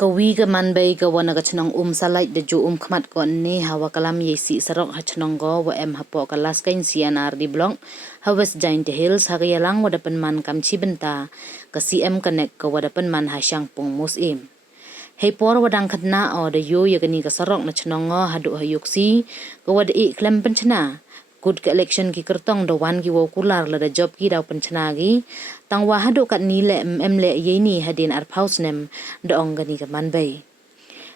Kawi ke manbei ke wana ke chna Umsalait de jo umkhmat ko ni hawa kalam yesi sarok ha chna go wa hapo kalas kain CNR di blok ha West Giant Hills ha yalang wadapan man kam chibenta ke CM connect ke wadapan man ha syang pung musim. Hei por wadang khatna o de yo yakani ke sarok na chna ngo ha do ha Iooski ke wad I klem penchna good ke election ki kertong do wan ki wo kular la da job ki daw penchna gi tang wa hado kat ni le le yeni hadin ar snem do ong gani ke manbei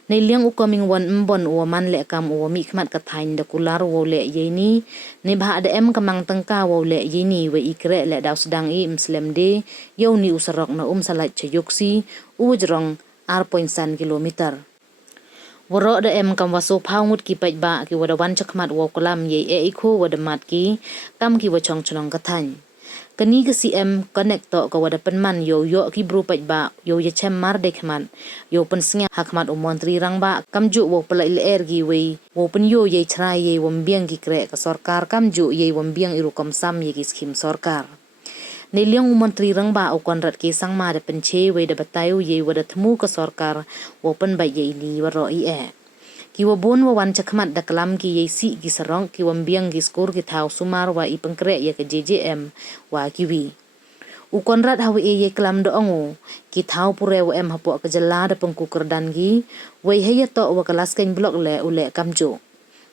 nei liang u coming one mbon u man le kam u mi khmat ka thain da kular wo le yeni nei bha da kamang tangka wo le yeni we ikre le daw sedang I mslem de yo ni usarok na Umsalait che Iooski u jrong 0.1 kilometer Waro da kam waso paungut ki paj ba ki wada wan chakmat wo kolam ye iko wada mat ki kam ki wachong chonong katany. Kani ke CM connect to ka wada penman yo ki bru paj ba yo ye chem mar de khmat yo pen sngya hakmat o montri rang ba kam ju wo pala il er gi we wo pen yo ye chra ye wom biang ki kre ka sarkar kam ju ye wom biang iru kom sam ye ki skim sarkar. Niliang umontri rang ba o konrat ke sang ma de penche we de batayu ye wada thmu ka sarkar open ba ye li waro I ki wabon wa wan chakmat da kalam ki ye si ki sarong ki wambiang ki skor ki thau sumar wa I pengkre ye ke JJM wa kiwi u konrat hawe ye kalam do ongo ki thau pure wa hapo ka jala da pengku kerdan gi we he to wa kalas ken blok le ule kamjo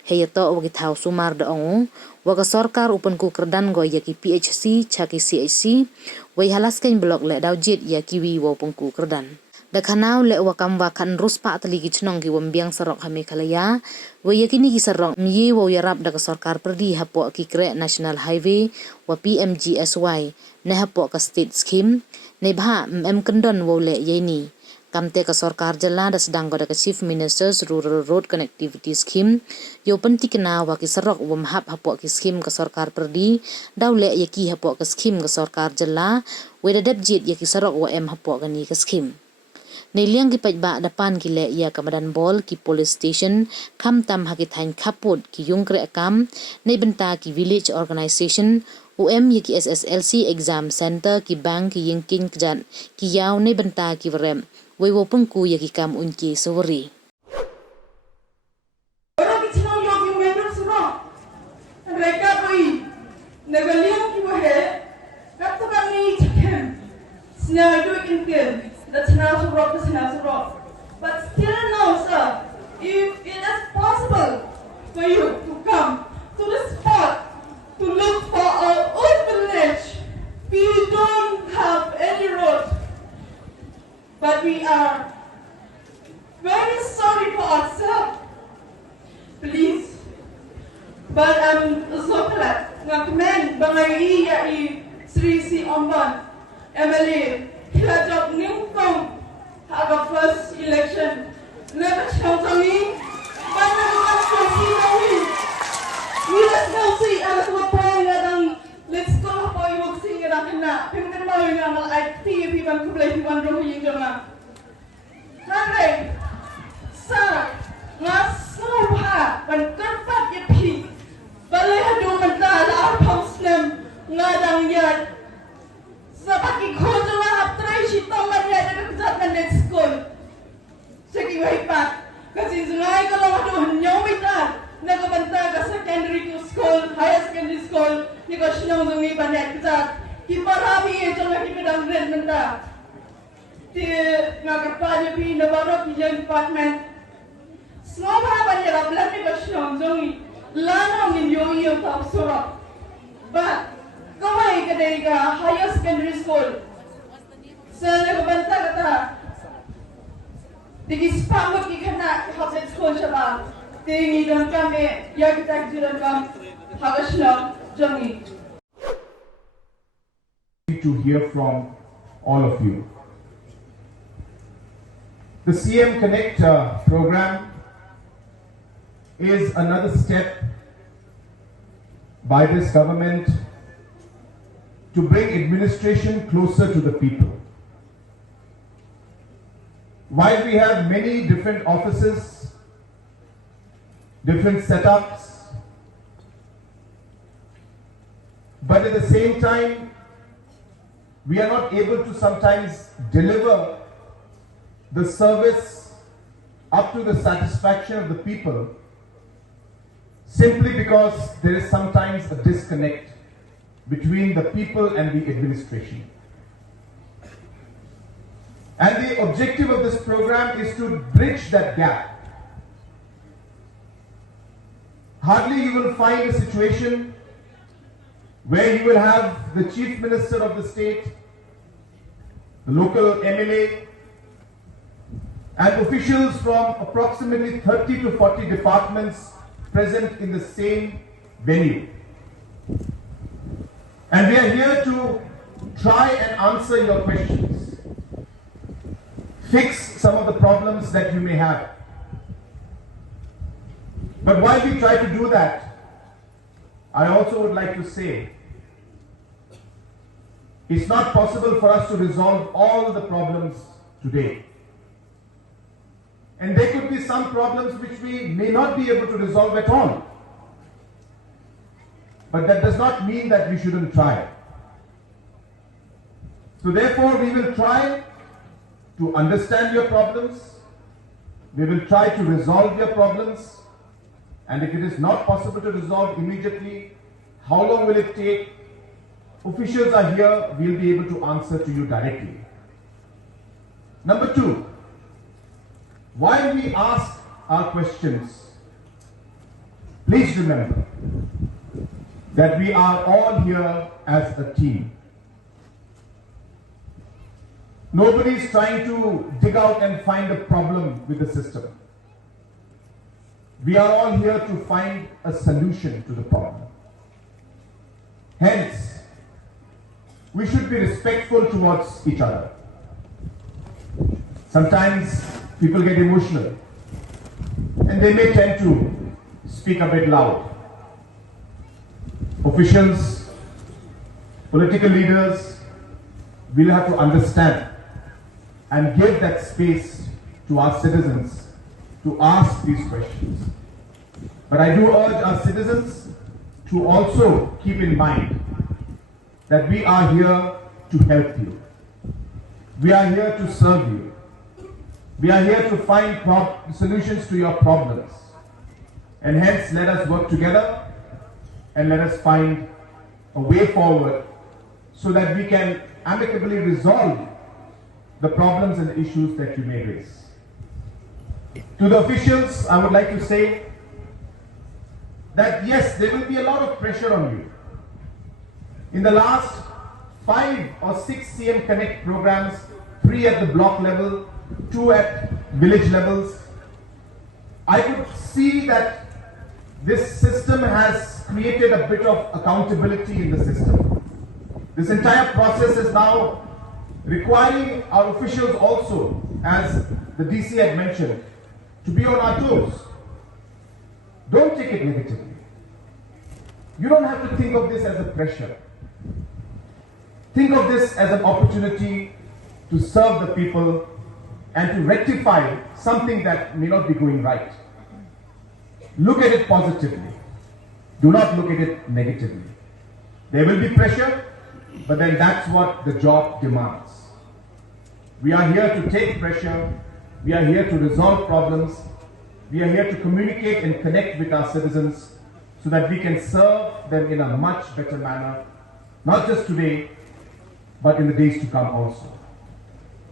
he to wa ki thau sumar do ongo wa ka sarkar upen ku kerdan go ye ki PHC chaki CHC we halas ken blok le daw jit ya kiwi wa pengku kerdan da khanau le wa kam wa khan ruspa tali ki chnong ki wambiang sarok hame khalaya we yakini ki sarok mi wo yarap da ka sarkar perdi hapo ki kre national highway wa PMGSY ne hapo ka state scheme ne bha kendon wo le yeni kamte ka sarkar jala da sedang da ka chief minister's rural road connectivity scheme yo panti kana wa ki sarok wam hap hapo ki scheme ka sarkar perdi daw le yaki hapo ka scheme ka sarkar jala we da debjit yaki sarok wa hapo ka ni ka scheme Nei liang ki paj ba dapan ki le ya kamadan bol ki police station kam tam ha ki thain khaput ki yungkre kam nei benta ki village organization ye ki SSLC exam center ki bank ki yingking kjan ki yaw nei benta ki vrem we wo pengku ye ki kam unki sori That's sarok. But still now, sir, if it is possible for you to come to the spot to look for our own village, we don't have any road. But we are very sorry for ourselves. Please. But I'm so glad. Ngamen bangai I Sri Si Omban MLA. Kila job ningkong haga first election never show to me but never see to me we let's go see anak wapai ngadang let's go po yung sing ngadang kena pimkin mau yung amal IT piwan kublay piwan rohi yung jama nanay sa ngasuha ban kerpat yapi balay hadu mentada arpang snem ngadang yad Sabaki kojo na haptray shitong manya na kakasat na net school. Sige way pa. Kasi sungay ko lang ito hanyawit na. Nagabanta ka secondary school, higher secondary school. Ni ko sinong zungi pa net kasat. Kiparami ito na kipidang red menta. Ti nga kapanya pi nabarok yung department. Snoma pa niya rablan ni ko sinong zungi. Lanong ninyo yung top surok. But Kawai kadai ka higher secondary school. Sa nagabanta kata. Digi spamot ki kana public school siya ba? Tingi doon kami, yakitak doon kami, hagas na, jangi. To hear from all of you. The CM Connect program is another step by this government to bring administration closer to the people. While we have many different offices, different setups, but at the same time, we are not able to sometimes deliver the service up to the satisfaction of the people, simply because there is sometimes a disconnect between the people and the administration. And the objective of this program is to bridge that gap. Hardly you will find a situation where you will have the Chief Minister of the state, the local MLA, and officials from approximately 30 to 40 departments present in the same venue. And we are here to try and answer your questions, fix some of the problems that you may have. But while we try to do that, I also would like to say, it's not possible for us to resolve all the problems today. And there could be some problems which we may not be able to resolve at all. But that does not mean that we shouldn't try. So therefore, we will try to understand your problems. We will try to resolve your problems. And if it is not possible to resolve immediately, how long will it take? Officials are here, we'll be able to answer to you directly. Number two, while we ask our questions, please remember that we are all here as a team. Nobody is trying to dig out and find a problem with the system. We are all here to find a solution to the problem. Hence, we should be respectful towards each other. Sometimes people get emotional and they may tend to speak a bit loud. Officials, political leaders will have to understand and give that space to our citizens to ask these questions. But I do urge our citizens to also keep in mind that we are here to help you. We are here to serve you. We are here to find solutions to your problems. And hence, let us work together and let us find a way forward so that we can amicably resolve the problems and issues that you may raise. To the officials, I would like to say that yes, there will be a lot of pressure on you. In the last 5 or 6 CM Connect programs, 3 at the block level, 2 at village levels, I could see that this system has created a bit of accountability in the system. This entire process is now requiring our officials also, as the DC had mentioned, to be on our toes. Don't take it negatively. You don't have to think of this as a pressure. Think of this as an opportunity to serve the people and to rectify something that may not be going right. Look at it positively. Do not look at it negatively. There will be pressure, but then that's what the job demands. We are here to take pressure. We are here to resolve problems. We are here to communicate and connect with our citizens so that we can serve them in a much better manner, not just today, but in the days to come also.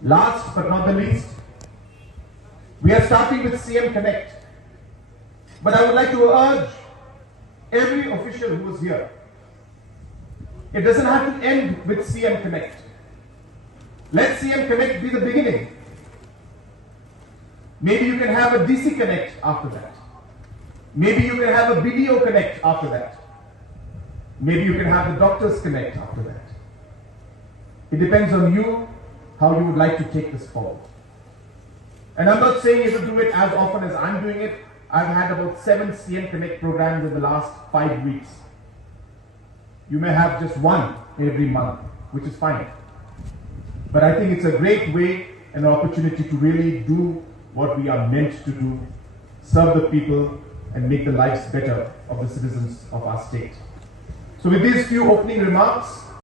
Last but not the least, we are starting with CM Connect. But I would like to urge every official who is here, it doesn't have to end with CM Connect. Let CM Connect be the beginning. Maybe you can have a DC Connect after that. Maybe you can have a BDO Connect after that. Maybe you can have the Doctors Connect after that. It depends on you how you would like to take this forward. And I'm not saying you should do it as often as I'm doing it. I've had about 7 CM Connect programs in the last 5 weeks. You may have just 1 every month, which is fine. But I think it's a great way and an opportunity to really do what we are meant to do, serve the people and make the lives better of the citizens of our state. So with these few opening remarks,